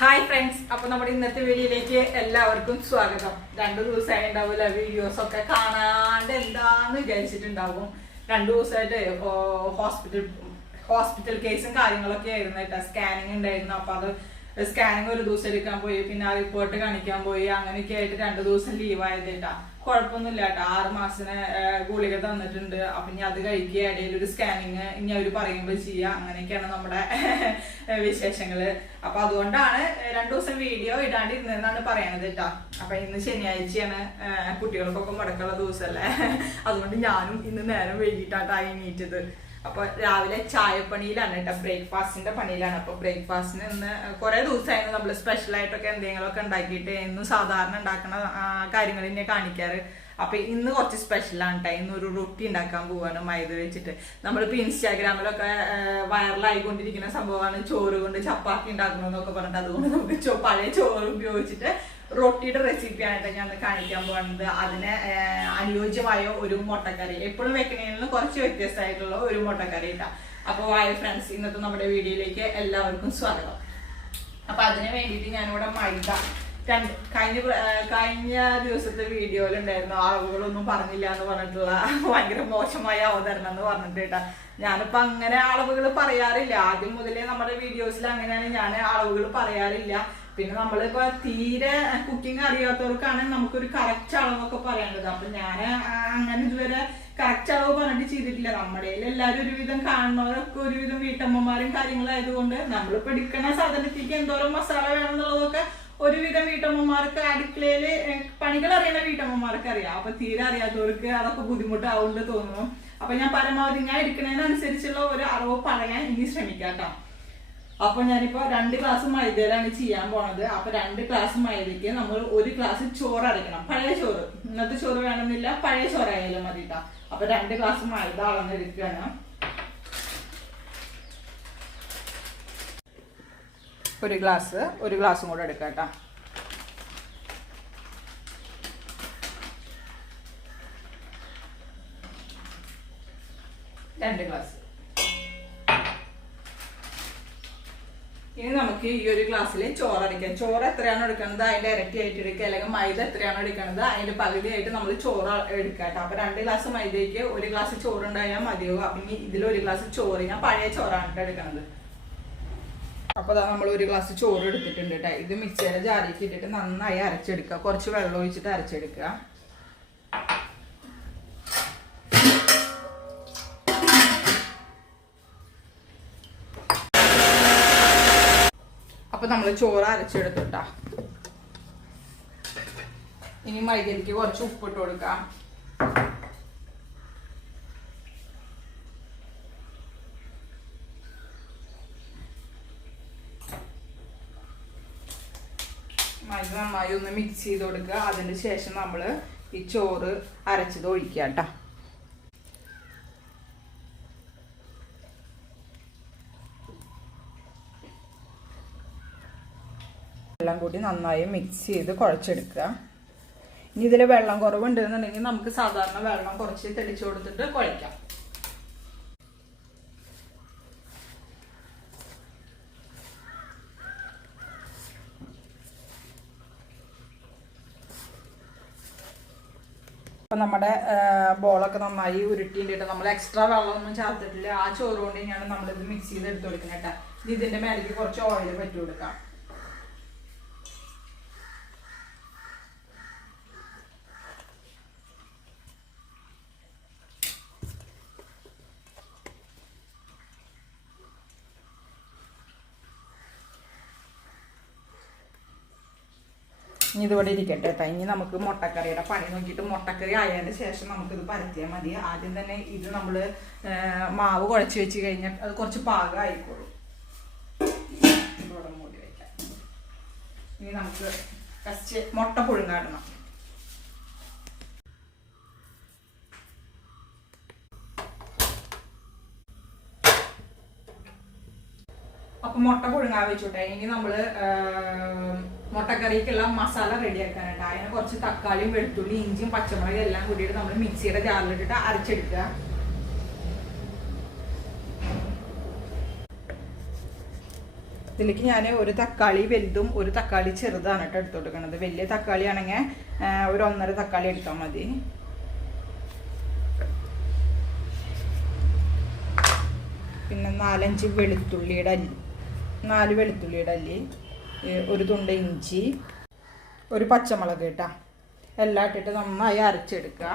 Hi friends അപ്പൊ നമ്മുടെ ഇന്നത്തെ വീഡിയോയിലേക്ക് എല്ലാവർക്കും സ്വാഗതം. രണ്ടു ദിവസമായി ഉണ്ടാവില്ല വീഡിയോസ് ഒക്കെ കാണാണ്ട് എന്താന്ന് വിചാരിച്ചിട്ടുണ്ടാവും. രണ്ടു ദിവസമായിട്ട് ഹോസ്പിറ്റൽ ഹോസ്പിറ്റൽ കേസും കാര്യങ്ങളൊക്കെ ആയിരുന്നു കേട്ടോ. സ്കാനിങ് ഉണ്ടായിരുന്നു. അപ്പൊ അത് സ്കാനിങ് ഒരു ദിവസം എടുക്കാൻ പോയി പിന്നെ ആ റിപ്പോർട്ട് കാണിക്കാൻ പോയി അങ്ങനെയൊക്കെ ആയിട്ട് രണ്ടു ദിവസം ലീവ് ആയതേട്ടാ. കുഴപ്പമൊന്നുമില്ല കേട്ടോ. ആറ് മാസത്തിന് ഗുളിക തന്നിട്ടുണ്ട്. അപ്പൊ ഇനി അത് കഴിക്കുക ഇടയിൽ ഒരു സ്കാനിങ് ഇനി അവർ പറയുമ്പോൾ ചെയ്യുക അങ്ങനെയൊക്കെയാണ് നമ്മുടെ വിശേഷങ്ങൾ. അപ്പൊ അതുകൊണ്ടാണ് രണ്ടു ദിവസം വീഡിയോ ഇടാണ്ടിരുന്നതെന്നാണ് പറയണത് കേട്ടോ. അപ്പൊ ഇന്ന് ശനിയാഴ്ചയാണ് കുട്ടികൾക്കൊക്കെ മുടക്കുള്ള ദിവസമല്ലേ? അതുകൊണ്ട് ഞാനും ഇന്ന് നേരം വൈകിട്ടാട്ടാ എണീറ്റത്. അപ്പൊ രാവിലെ ചായപ്പണിയിലാണ് കേട്ടോ ബ്രേക്ക്ഫാസ്റ്റിന്റെ പണിയിലാണ്. അപ്പൊ ബ്രേക്ക്ഫാസ്റ്റിന് ഇന്ന് കുറെ ദിവസമായിരുന്നു നമ്മൾ സ്പെഷ്യൽ ആയിട്ടൊക്കെ എന്തെങ്കിലുമൊക്കെ ഉണ്ടാക്കിയിട്ട് എന്നും സാധാരണ ഉണ്ടാക്കുന്ന കാര്യങ്ങൾ തന്നെ കാണിക്കാറ്. അപ്പൊ ഇന്ന് കുറച്ച് സ്പെഷ്യലാണ് കേട്ടോ. ഇന്ന് ഒരു റൊട്ടി ഉണ്ടാക്കാൻ പോവാണ് മൈദ വെച്ചിട്ട്. നമ്മളിപ്പോ ഇൻസ്റ്റാഗ്രാമിലൊക്കെ വൈറലായിക്കൊണ്ടിരിക്കുന്ന സംഭവമാണ് ചോറ് കൊണ്ട് ചപ്പാത്തി ഉണ്ടാക്കണമെന്നൊക്കെ പറഞ്ഞിട്ട്. അതുകൊണ്ട് നമുക്ക് പഴയ ചോറ് ഉപയോഗിച്ചിട്ട് റൊട്ടിയുടെ റെസിപ്പിയാണ് കേട്ടോ ഞാൻ കാണിക്കാൻ പോകുന്നത് അതിന് അനുയോജ്യമായ ഒരു മുട്ടക്കറി. എപ്പോഴും വെക്കണതിൽ നിന്ന് കുറച്ച് വ്യത്യസ്തമായിട്ടുള്ള ഒരു മുട്ടക്കറി ഇട്ടാ അപ്പോൾ വായ ഫ്രണ്ട്സ് ഇന്നത്തെ നമ്മുടെ വീഡിയോയിലേക്ക് എല്ലാവർക്കും സ്വാഗതം. അപ്പൊ അതിന് വേണ്ടിയിട്ട് ഞാനിവിടെ മൈദ രണ്ട് കഴിഞ്ഞ കഴിഞ്ഞ ദിവസത്തെ വീഡിയോയിലുണ്ടായിരുന്നു അളവുകളൊന്നും പറഞ്ഞില്ല എന്ന് പറഞ്ഞിട്ടുള്ള ഭയങ്കര മോശമായ അവതരണം എന്ന് പറഞ്ഞിട്ട് കേട്ടാ ഞാനിപ്പോ അങ്ങനെ അളവുകൾ പറയാറില്ല. ആദ്യം മുതലേ നമ്മുടെ വീഡിയോസിൽ അങ്ങനെയാണ് ഞാൻ അളവുകൾ പറയാറില്ല. പിന്നെ നമ്മളിപ്പോ തീരെ കുക്കിംഗ് അറിയാത്തവർക്കാണ് നമുക്കൊരു കറക്റ്റ് അളവൊക്കെ പറയേണ്ടത് അപ്പൊ ഞാൻ അങ്ങനെ ഇതുവരെ കറക്റ്റ് അളവ് പറഞ്ഞിട്ട് ചെയ്തിട്ടില്ല. നമ്മുടെ എല്ലാവരും ഒരുവിധം കാണുന്നവരൊക്കെ ഒരുവിധം വീട്ടമ്മമാരും കാര്യങ്ങളായതുകൊണ്ട് നമ്മളിപ്പോ എടുക്കുന്ന സാധനത്തേക്ക് എന്തോരം മസാല വേണം എന്നുള്ളതൊക്കെ ഒരുവിധം വീട്ടമ്മമാർക്ക് അടുക്കളയിൽ പണികൾ അറിയണ വീട്ടമ്മമാർക്ക് അറിയാം. അപ്പൊ തീരെ അറിയാത്തവർക്ക് അതൊക്കെ ബുദ്ധിമുട്ടാവുണ്ട് തോന്നുന്നു. അപ്പൊ ഞാൻ പരമാവധി ഞാൻ എടുക്കുന്നതിനനുസരിച്ചുള്ള ഒരു അറിവ് പറയാൻ ഇനി ശ്രമിക്കാം കേട്ടോ. അപ്പൊ ഞാനിപ്പോ രണ്ട് ക്ലാസ് മൈദയിലാണ് ചെയ്യാൻ പോണത്. അപ്പൊ രണ്ട് ക്ലാസ് മൈദയ്ക്ക് നമ്മൾ ഒരു ക്ലാസ് ചോറ് അരക്കണം പഴയ ചോറ്. ഇന്നത്തെ ചോറ് വേണമെന്നില്ല പഴയ ചോറായാലും മതി ട്ടോ. അപ്പൊ രണ്ട് ക്ലാസ് മൈദ അളന്നെടുക്കുകയാണ് ഒരു ഗ്ലാസ് ഒരു ഗ്ലാസ് കൂടെ എടുക്കാം കേട്ടോ. രണ്ട് ഗ്ലാസ് ഇനി നമുക്ക് ഈ ഒരു ഗ്ലാസ്സിൽ ചോറ് അടിക്കാം. ചോറ് എത്രയാണോ എടുക്കുന്നത് അതിന്റെ ഇരട്ടി ആയിട്ട് എടുക്കുക. അല്ലെങ്കിൽ മൈദ എത്രയാണോ എടുക്കുന്നത് അതിന്റെ പകുതിയായിട്ട് നമ്മൾ ചോറ് എടുക്കുക കേട്ടോ. അപ്പൊ രണ്ട് ഗ്ലാസ് മൈദയ്ക്ക് ഒരു ഗ്ലാസ് ചോറ് ഉണ്ടായാൽ മതിയാവും. അപ്പൊ ഇനി ഇതിൽ ഒരു ഗ്ലാസ് ചോറ്. ഞാൻ പഴയ ചോറാണ് കേട്ടോ എടുക്കുന്നത് അപ്പൊ അതാ നമ്മൾ ഒരു ഗ്ലാസ് ചോറ് എടുത്തിട്ടുണ്ട് കേട്ടോ. ഇത് മിക്സിയുടെ ജാറിക്ക് ഇട്ടിട്ട് നന്നായി അരച്ചെടുക്കുക. കുറച്ച് വെള്ളം ഒഴിച്ചിട്ട് അരച്ചെടുക്കുക. അപ്പൊ നമ്മൾ ചോറ് അരച്ചെടുത്തുട്ടാ. ഇനി മൈദയിലേക്ക് കുറച്ച് ഉപ്പിട്ട് കൊടുക്കാം. മൈദ നന്നായി ഒന്ന് മിക്സ് ചെയ്ത് കൊടുക്കുക. അതിന് ശേഷം നമ്മൾ ഈ ചോറ് അരച്ചത് ഒഴിക്കുക കേട്ടോ വെള്ളം കൂടി നന്നായി മിക്സ് ചെയ്ത് കുഴച്ചെടുക്കുക. ഇനി ഇതിൽ വെള്ളം കുറവുണ്ടെന്നുണ്ടെങ്കിൽ നമുക്ക് സാധാരണ വെള്ളം കുറച്ച് തെളിച്ചു കൊടുത്തിട്ട് കുഴയ്ക്കാം. അപ്പൊ നമ്മുടെ ബോളൊക്കെ നന്നായി ഉരുട്ടിയിട്ട് നമ്മൾ എക്സ്ട്രാ വെള്ളമൊന്നും ചേർത്തിട്ടില്ല. ആ ചോറ് കൊണ്ട് തന്നെയാണ് നമ്മളിത് മിക്സ് ചെയ്ത് എടുത്തു കൊടുക്കുന്നത് കേട്ടോ. ഇതിന്റെ മേലേക്ക് കുറച്ച് ഓയിൽ പറ്റി കൊടുക്കാം. ഇതിവിടെ ഇരിക്കട്ടെ കേട്ടോ ഇനി നമുക്ക് മുട്ടക്കറിയുടെ പണി നോക്കിയിട്ട് മുട്ടക്കറി ആയതിന് ശേഷം നമുക്കിത് പരത്തിയാൽ മതി. ആദ്യം തന്നെ ഇത് നമ്മൾ മാവ് കുഴച്ച് വെച്ച് കഴിഞ്ഞാൽ അത് കുറച്ച് പാകമായിക്കോളും ഇവിടെ ഇനി നമുക്ക് ഫസ്റ്റ് മുട്ട പുഴുങ്ങാടണം. അപ്പൊ മുട്ട പുഴുങ്ങാൻ വെച്ചോട്ടെ. ഇനി നമ്മൾ മുട്ടക്കറിക്കുള്ള മസാല റെഡിയാക്കാനുണ്ട് അതിന് കുറച്ച് തക്കാളിയും വെളുത്തുള്ളി ഇഞ്ചിയും പച്ചമുളകും എല്ലാം കൂടിയിട്ട് നമ്മൾ മിക്സിയുടെ ജാറിലിട്ടിട്ട് അരച്ചെടുക്കുക ഇതിലേക്ക് ഞാൻ ഒരു തക്കാളി വലുതും ഒരു തക്കാളി ചെറുതാണ് കേട്ടോ എടുത്തു കൊടുക്കുന്നത് വലിയ തക്കാളി ആണെങ്കിൽ ഒരു ഒന്നര തക്കാളി എടുത്താൽ മതി. പിന്നെ നാലഞ്ച് വെളുത്തുള്ളിയുടെ അല്ലി. നാല് വെളുത്തുള്ളിയുടെ അല്ലി. ഒരു തുണ്ട് ഇഞ്ചി ഒരു പച്ചമുളക് കേട്ടാ എല്ലാം ഇട്ടിട്ട് നന്നായി അരച്ചെടുക്കുക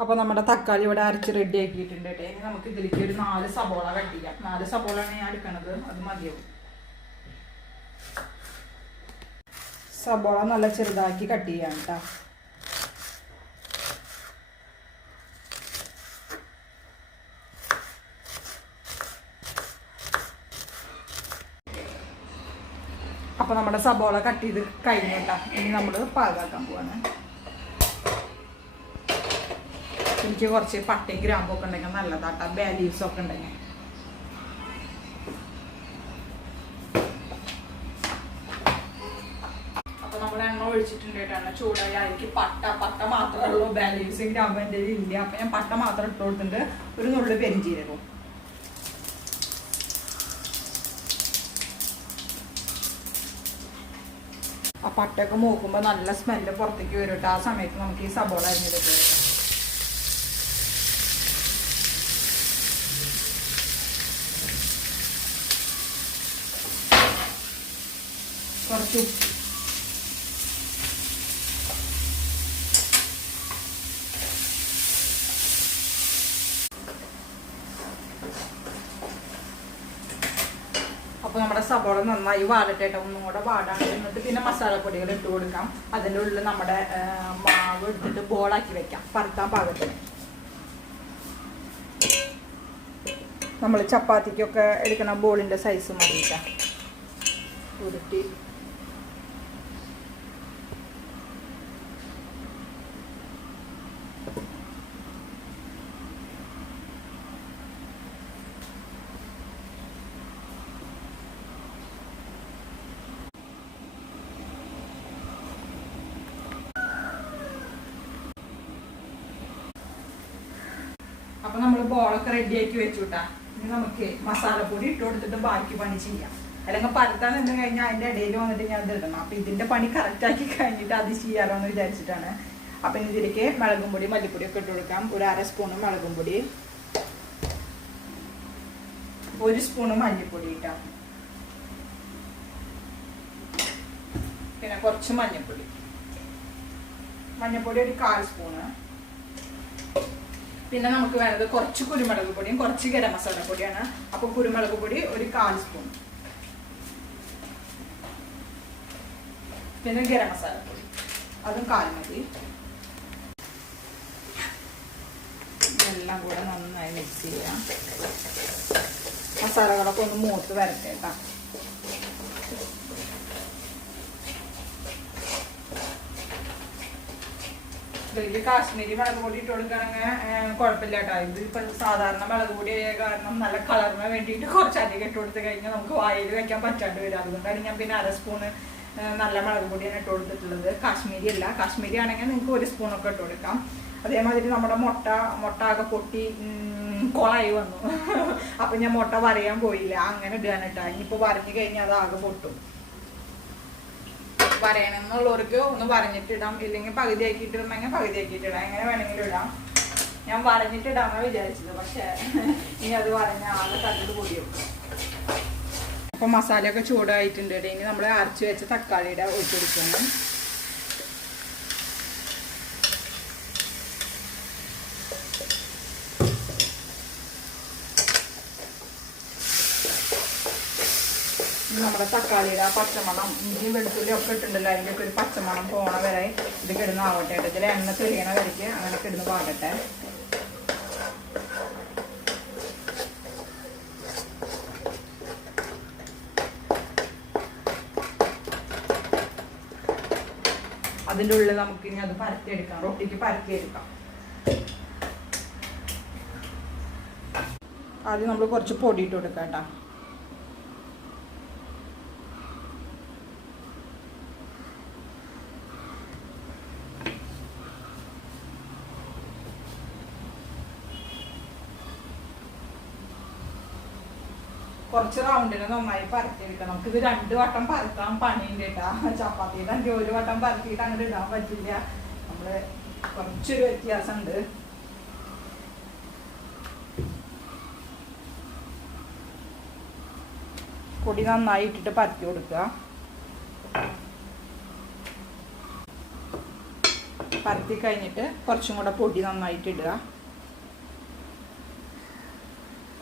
അപ്പോൾ നമ്മുടെ തക്കാളി ഇവിടെ അരച്ച് റെഡി ആക്കിയിട്ടുണ്ട് കേട്ടോ. ഇനി നമുക്ക് ഇതിലേക്ക് ഒരു നാല് സബോള കട്ട് ചെയ്യാം. നാല് ആണ് ഞാൻ എടുക്കണത്. അത് മതിയാവും. സബോള നല്ല ചെറുതാക്കി കട്ട് ചെയ്യാം കേട്ടോ. അപ്പോൾ നമ്മുടെ സബോള കട്ട് ചെയ്ത് കഴിഞ്ഞു ഇനി നമ്മൾ പാകാക്കാൻ പോവാണ്. എനിക്ക് കുറച്ച് പട്ടയും ഗ്രാമ്പൊക്കെ ഉണ്ടെങ്കിൽ നല്ലതാട്ടാ. ബേ ഒക്കെ ഉണ്ടെങ്കിൽ. അപ്പൊ നമ്മൾ എണ്ണ ഒഴിച്ചിട്ടുണ്ട് കേട്ടോ ചൂടായി. അതിലേക്ക് പട്ട പട്ട മാത്രമേ ഉള്ളൂ. ബേ ലീവ്സ് ഗ്രാമ്പ് എന്റെ ഇല്ല അപ്പൊ ഞാൻ പട്ട മാത്രം ഇട്ട് കൊടുത്തിട്ടുണ്ട്. ഒരു നുള്ളു പെരിഞ്ചീരകവും. പട്ടയൊക്കെ മൂക്കുമ്പോൾ നല്ല സ്മെല്ല് പുറത്തേക്ക് വരും കേട്ടോ ആ സമയത്ത് നമുക്ക് ഈ സബോള അരിഞ്ഞെടുത്ത് കുറച്ച് ഉപ്പ് അപ്പോൾ നമ്മുടെ സബോള നന്നായി വാടട്ടെ ഒന്നും കൂടെ വാടാൻ എന്നിട്ട് പിന്നെ മസാലപ്പൊടികൾ ഇട്ട് കൊടുക്കാം. അതിന്റെ ഉള്ളിൽ നമ്മുടെ മാവ് എടുത്തിട്ട് ബോളാക്കി വെക്കാം. പരത്താൻ പാകത്തിന്. നമ്മൾ ചപ്പാത്തിക്കൊക്കെ എടുക്കണ ബോളിന്റെ സൈസ് മതിക്കാം ഉരുട്ടി അപ്പൊ നമ്മൾ ബോളൊക്കെ റെഡിയാക്കി വെച്ചു കേട്ടാ ഇനി നമുക്ക് മസാലപ്പൊടി ഇട്ട് കൊടുത്തിട്ട് ബാക്കി പണി ചെയ്യാം. അല്ലെങ്കിൽ പരത്താൻ നിന്ന് കഴിഞ്ഞാൽ അതിന്റെ ഇടയിൽ വന്നിട്ട് ഞാൻ ഇടണം. അപ്പൊ ഇതിന്റെ പണി കറക്റ്റ് ആക്കി കഴിഞ്ഞിട്ട് അത് ചെയ്യാലോ എന്ന് വിചാരിച്ചിട്ടാണ്. അപ്പൊ ഇതിലേക്ക് മുളകും പൊടി മല്ലിപ്പൊടി ഒക്കെ ഇട്ട് കൊടുക്കാം. ഒരു അര സ്പൂണ് മുളകും പൊടി. ഒരു സ്പൂണ് മല്ലിപ്പൊടി ഇട്ടാം പിന്നെ കുറച്ച് മഞ്ഞൾപ്പൊടി മഞ്ഞൾപ്പൊടി ഒരു കാൽ സ്പൂണ് പിന്നെ നമുക്ക് വേണ്ടത് കുറച്ച് കുരുമുളക് പൊടിയും കുറച്ച് ഗരം മസാല പൊടിയാണ്. അപ്പൊ കുരുമുളക് പൊടി ഒരു കാൽ സ്പൂൺ. പിന്നെ ഗരം മസാല പൊടി. അതും കാൽ മതി. എല്ലാം കൂടെ നന്നായി മിക്സ് ചെയ്യാം. മസാലകളൊക്കെ ഒന്ന് മൂത്ത് വരട്ടെ കേട്ടോ. ഇതിലേക്ക് കാശ്മീരി മുളക് പൊടി ഇട്ട് കൊടുക്കുകയാണെങ്കിൽ കുഴപ്പമില്ല കേട്ടോ ഇത് ഇപ്പൊ സാധാരണ മുളക് പൊടി ആയ കാരണം നല്ല കളറിന് വേണ്ടിയിട്ട് കുറച്ച് അധികം ഇട്ട് കൊടുത്ത് കഴിഞ്ഞാൽ നമുക്ക് വായിൽ വെക്കാൻ പറ്റാണ്ട് വരും. അതുകൊണ്ടാണ് ഞാൻ പിന്നെ അര സ്പൂണ് നല്ല മുളക് പൊടിയാണ് ഇട്ട് കൊടുത്തിട്ടുള്ളത്. കാശ്മീരി അല്ല. കാശ്മീരി ആണെങ്കിൽ നിങ്ങൾക്ക് ഒരു സ്പൂണൊക്കെ ഇട്ട് കൊടുക്കാം. അതേമാതിരി നമ്മുടെ മുട്ട മുട്ട ആകെ പൊട്ടി കൊളായി വന്നു. അപ്പൊ ഞാൻ മുട്ട വരയാൻ പോയില്ല. അങ്ങനെ ഇടുകയാണ് കേട്ടോ ഇനിയിപ്പോ വരഞ്ഞു കഴിഞ്ഞാൽ അത് ആകെ പൊട്ടും. പറയണമെന്നുള്ളവർക്ക് ഒന്ന് പറഞ്ഞിട്ടിടാം. ഇല്ലെങ്കിൽ പകുതി ആക്കിയിട്ടിടണമെങ്കിൽ പകുതി ആക്കിയിട്ടിടാം എങ്ങനെ വേണമെങ്കിലും ഇടാം. ഞാൻ പറഞ്ഞിട്ടിടാമെന്ന് വിചാരിച്ചത്. പക്ഷേ ഇനി അത് പറഞ്ഞ ആളെ കൂടി പൊടിയും അപ്പൊ മസാലയൊക്കെ ചൂടായിട്ടുണ്ട് ഇനി നമ്മൾ അരച്ച് വെച്ച തക്കാളിയുടെ ഒഴിച്ചെടുക്കുന്നു ഇനി നമ്മുടെ തക്കാളിയുടെ ആ പച്ചമണം ഇഞ്ചി വെളുത്തുള്ളി ഒക്കെ ഇട്ടുണ്ടല്ലോ അതിന്റെ ഒക്കെ ഒരു പച്ചമണം പോണ വരെ ഇത് കിടന്ന് ആവട്ടെ ഇതിൽ എണ്ണ തെളിയണ വരയ്ക്ക് അങ്ങനെ കിടന്ന് പാകട്ടെ. അതിന്റെ ഉള്ളിൽ നമുക്ക് ഇനി അത് പരത്തിയെടുക്കാം. റൊട്ടിക്ക് പരത്തിയെടുക്കാം. ആദ്യം നമ്മൾ കുറച്ച് പൊടി ഇട്ട് കൊടുക്കാം കേട്ടോ. കുറച്ച് റൗണ്ടിന് നന്നായി പരത്തിയെടുക്കണം. നമുക്ക് ഇത് രണ്ട് വട്ടം പരത്താൻ പണിയുണ്ട് കേട്ടാ ചപ്പാത്തിയുടെ അഞ്ചു ഒരു വട്ടം പരത്തിയിട്ട് അങ്ങോട്ട് ഇടാൻ പറ്റില്ല. നമ്മൾ കുറച്ചൊരു വ്യത്യാസമുണ്ട് പൊടി നന്നായി ഇട്ടിട്ട് പരത്തി കൊടുക്കുക. പരത്തി കഴിഞ്ഞിട്ട് കുറച്ചും കൂടെ പൊടി നന്നായിട്ട് ഇടുക.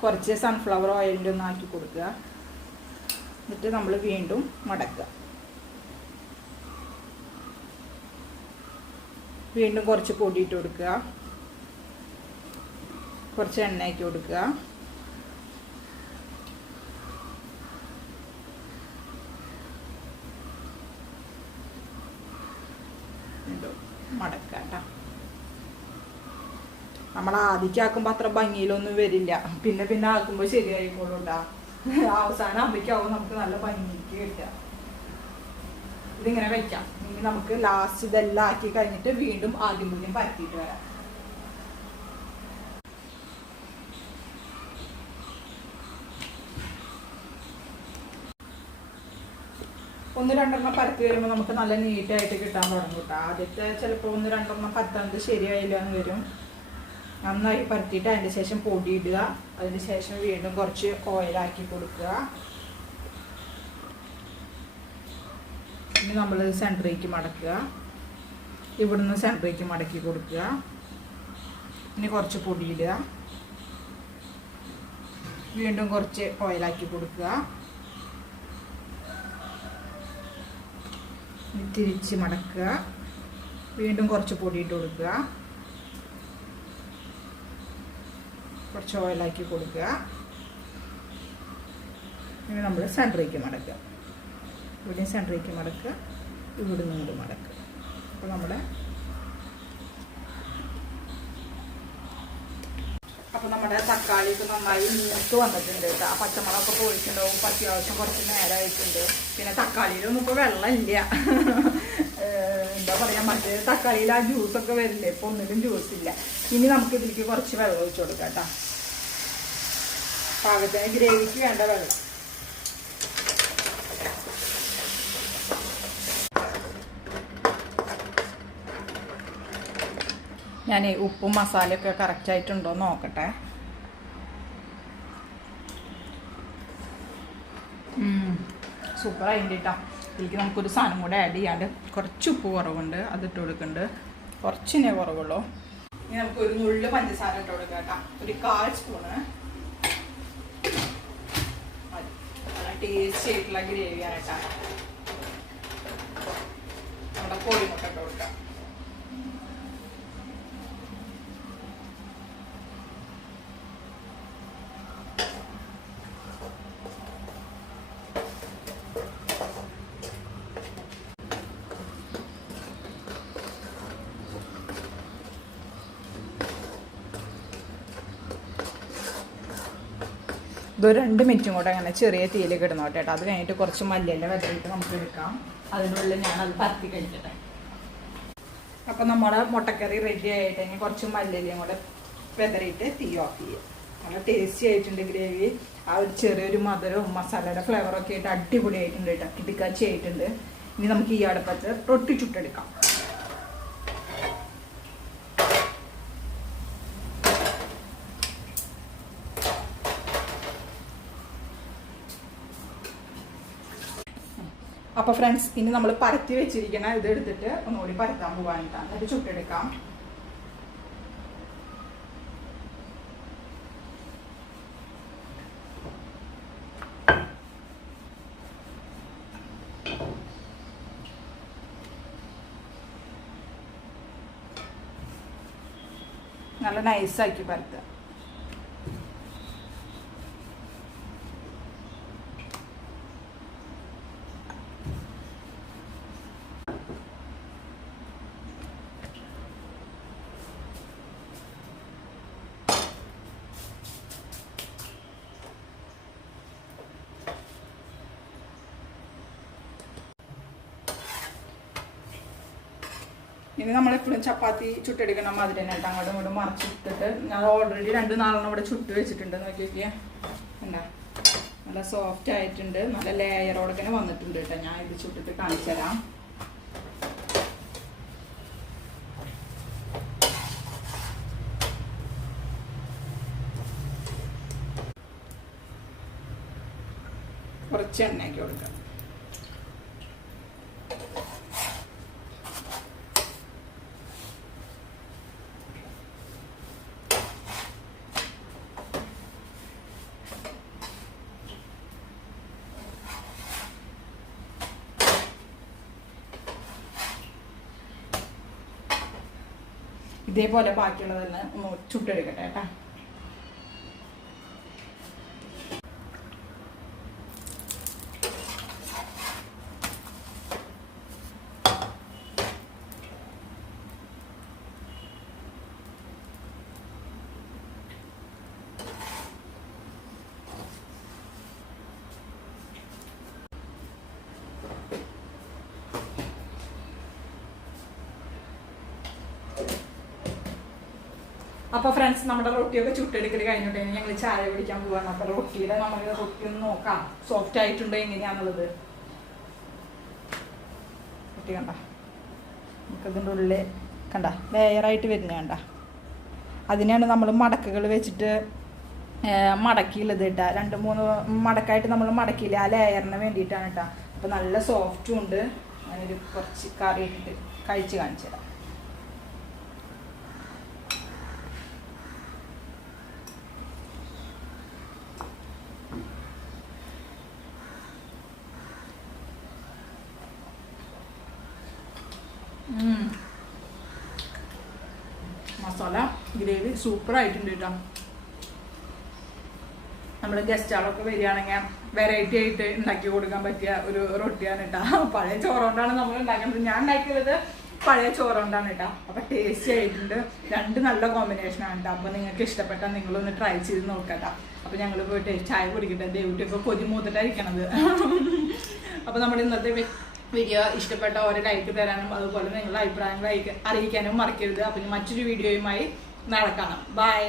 കുറച്ച് സൺഫ്ലവർ ഓയിലിന്റെ ഒന്ന് ആക്കി കൊടുക്കുക. എന്നിട്ട് നമ്മൾ വീണ്ടും മടക്കുക. വീണ്ടും കുറച്ച് പൊടി ഇട്ട് കൊടുക്കുക. കുറച്ച് എണ്ണ ആക്കി കൊടുക്കുക വീണ്ടും മടക്കുക കേട്ടോ നമ്മൾ ആദ്യക്കാക്കുമ്പോൾ അത്ര ഭംഗിയിലൊന്നും വരില്ല. പിന്നെ പിന്നെ ആക്കുമ്പോൾ ശരിയായിക്കോളൂ അവസാനം അമ്മയ്ക്കാവും നമുക്ക് നല്ല ഭംഗിക്ക് കിട്ടുക ഇതിങ്ങനെ വെക്കാം ഇനി നമുക്ക് ലാസ്റ്റ് ഇതെല്ലാം ആക്കി കഴിഞ്ഞിട്ട് വീണ്ടും ആദ്യം മൂല്യം പരത്തിയിട്ട് വരാം. ഒന്ന് രണ്ടെണ്ണം പരത്തി വരുമ്പോൾ നമുക്ക് നല്ല നീറ്റായിട്ട് കിട്ടാൻ തുടങ്ങും കേട്ടോ ആദ്യത്തെ ചിലപ്പോൾ ഒന്ന് രണ്ടെണ്ണം പത്താമത് ശരിയായില്ല എന്ന് വരും. നന്നായി പരത്തിയിട്ട് അതിന് ശേഷം പൊടി ഇടുക അതിന് ശേഷം വീണ്ടും കുറച്ച് ഓയിലാക്കി കൊടുക്കുക. ഇനി നമ്മൾ സെന്ററിലേക്ക് മടക്കുക. ഇവിടുന്ന് സെന്ററിലേക്ക് മടക്കി കൊടുക്കുക. ഇനി കുറച്ച് പൊടിയിടുക. വീണ്ടും കുറച്ച് ഓയിലാക്കി കൊടുക്കുക. തിരിച്ച് മടക്കുക. വീണ്ടും കുറച്ച് പൊടിയിട്ട് കൊടുക്കുക. കുറച്ച് ഓയിലാക്കി കൊടുക്കുക. ഇനി നമ്മൾ സെന്ററിലേക്ക് മടക്കുക. ഇവിടെയും സെന്ററിലേക്ക് മടക്കുക. ഇവിടെ നിന്ന് ഇവിടെ മടക്കുക. അപ്പോൾ നമ്മുടെ അപ്പോൾ നമ്മുടെ തക്കാളി തക്കാളിക്ക് നന്നായി മൂത്ത് വന്നിട്ടുണ്ട് കേട്ടോ. ആ പച്ചമുളകൊക്കെ പോയിട്ടുണ്ടാവും ഇപ്പോൾ അത്യാവശ്യം കുറച്ച് നേരമായിട്ടുണ്ട് പിന്നെ തക്കാളിയിലൊന്നും ഇപ്പോൾ വെള്ളമില്ല എന്താ പറയുക മറ്റേ തക്കാളിയിൽ ആ ജ്യൂസൊക്കെ വരില്ലേ ഇപ്പോൾ ഒന്നിലും ജ്യൂസ് ഇല്ല. ഇനി നമുക്ക് ഇതിലേക്ക് കുറച്ച് വെള്ളം ഒഴിച്ചു കൊടുക്കാം കേട്ടോ. പാകത്തിന് ഗ്രേവിക്ക് വേണ്ട വെള്ളം. ഞാൻ ഉപ്പും മസാലയൊക്കെ കറക്റ്റ് ആയിട്ടുണ്ടോ എന്ന് നോക്കട്ടെ. സൂപ്പർ ആയിട്ട് കേട്ടോ ഇതിലേക്ക് നമുക്കൊരു സാധനം കൂടെ ആഡ് ചെയ്യാണ്ട് കുറച്ച് ഉപ്പ് കുറവുണ്ട് അത് ഇട്ട് കൊടുക്കുന്നുണ്ട് കുറച്ചിനെ കുറവുള്ളൂ. ഇനി നമുക്ക് ഒരു നുള്ളു പഞ്ചസാര ഇട്ട് കൊടുക്കാം കേട്ടോ ഒരു കാൽ സ്പൂണ് ടേസ്റ്റി ആയിട്ടുള്ള ഗ്രേവിയാണ് കേട്ടോ. നമ്മുടെ കോഴിമുട്ട ഇട്ട് കൊടുക്കാം. ഇതൊരു രണ്ട് മിനിറ്റും കൂടെ അങ്ങനെ ചെറിയ തീയിലേക്ക് കിടന്നോട്ടെ കേട്ടോ. അത് കഴിഞ്ഞിട്ട് കുറച്ച് മല്ലിയല്ല വെതറിയിട്ട് നമുക്ക് എടുക്കാം. അതിനുള്ളിൽ ഞാൻ അത് പരത്തി കഴിക്കട്ടെ. അപ്പം നമ്മുടെ മുട്ടക്കറി റെഡി ആയിട്ട് ഇനി കുറച്ച് മല്ലിയിലയും കൂടെ വെതറിയിട്ട് തീ ഓഫ് ചെയ്യുക നല്ല ടേസ്റ്റി ആയിട്ടുണ്ട് ഗ്രേവി ആ ഒരു ചെറിയൊരു മധുരവും മസാലയുടെ ഫ്ലേവറൊക്കെ ആയിട്ട് അടിപൊളിയായിട്ടുണ്ട് കേട്ടോ. കിട്ടിക്കാച്ചി ആയിട്ടുണ്ട്. ഇനി നമുക്ക് ഈ അടുപ്പത്ത് റൊട്ടി ചുട്ടെടുക്കാം. അപ്പോൾ ഫ്രണ്ട്സ് ഇനി നമ്മൾ പരത്തി വെച്ചിരിക്കുന്ന ഇത് എടുത്തിട്ട് ഒന്നുകൂടി പരത്താൻ പോകാനിട്ടാണ് എന്നിട്ട് ചുട്ടെടുക്കാം. നല്ല നൈസാക്കി പരത്തുക. ഇനി നമ്മളെപ്പോഴും ചപ്പാത്തി ചുട്ടെടുക്കണ മാതിരി തന്നെ കേട്ടോ. അങ്ങോട്ടും ഇങ്ങോട്ടും മറച്ചിട്ടിട്ട് ഞാൻ ഓൾറെഡി രണ്ട് നാലെണ്ണം ഇവിടെ ചുട്ട് വെച്ചിട്ടുണ്ട്. നോക്കി നോക്കിയാൽ എന്താ നല്ല സോഫ്റ്റ് ആയിട്ടുണ്ട്. നല്ല ലെയറോടെ തന്നെ വന്നിട്ടുണ്ട് കേട്ടോ. ഞാൻ ഇത് ചുട്ടിട്ട് കാണിച്ചു തരാം. കുറച്ച് എണ്ണയ്ക്ക് കൊടുക്കാം. ഇതേപോലെ ബാക്കിയുള്ളതെല്ലാം ചുട്ടെടുക്കട്ടെ കേട്ടോ. അപ്പൊ ഫ്രണ്ട്സ് നമ്മുടെ റൊട്ടിയൊക്കെ ചുട്ടെടുക്കൽ കഴിഞ്ഞിട്ട് ഞങ്ങൾ ചായ പിടിക്കാൻ പോവാണ്. അപ്പൊ റൊട്ടിയുടെ നമ്മൾ റൊട്ടി ഒന്ന് നോക്കാം. സോഫ്റ്റ് ആയിട്ടുണ്ടോ എങ്ങനെയാന്നുള്ളത്? റൊട്ടി കണ്ട? നമുക്കതിന്റെ ഉള്ളിൽ കണ്ട? ലെയറായിട്ട് വരുന്ന കണ്ട? അതിനെയാണ് നമ്മൾ മടക്കുകൾ വെച്ചിട്ട് മടക്കിയില്ലത് കേട്ടാ രണ്ട് മൂന്ന് മടക്കായിട്ട് നമ്മൾ മടക്കിയില്ല? ആ ലെയറിന് വേണ്ടിയിട്ടാണ് കേട്ടോ അപ്പൊ നല്ല സോഫ്റ്റും ഉണ്ട്. അതിനൊരു കുറച്ച് കറി ഇട്ടിട്ട് കഴിച്ച് കാണിച്ചു തരാം ഉം. മസാല ഗ്രേവി സൂപ്പർ ആയിട്ടുണ്ട് കേട്ടോ നമ്മൾ ഗസ്റ്റുകളൊക്കെ വരികയാണെങ്കിൽ വെറൈറ്റി ആയിട്ട് ഉണ്ടാക്കി കൊടുക്കാൻ പറ്റിയ ഒരു റൊട്ടിയാണ് കേട്ടോ പഴയ ചോറുകൊണ്ടാണ് നമ്മൾ ഉണ്ടാക്കുന്നത്. ഞാൻ ഉണ്ടാക്കിയത് പഴയ ചോറുകൊണ്ടാണ് കേട്ടോ അപ്പൊ ടേസ്റ്റി ആയിട്ടുണ്ട്. രണ്ട് നല്ല കോമ്പിനേഷൻ ആണ് കേട്ടോ അപ്പൊ നിങ്ങൾക്ക് ഇഷ്ടപ്പെട്ടാൽ നിങ്ങളൊന്ന് ട്രൈ ചെയ്ത് നോക്കട്ടോ അപ്പൊ ഞങ്ങൾ പോയിട്ട് ചായ കുടിക്കട്ടെ. ദേവിട്ടൊക്കെ കൊതി മൂത്തിട്ടായിരിക്കണത്. അപ്പൊ നമ്മുടെ ഇന്നത്തെ വീഡിയോ ഇഷ്ടപ്പെട്ട ഓരോ ലൈക്ക് തരാനും അതുപോലെ നിങ്ങളുടെ അഭിപ്രായങ്ങൾ അറിയിക്കാനും മറക്കരുത്. അപ്പം മറ്റൊരു വീഡിയോയുമായി നാളെ ബൈ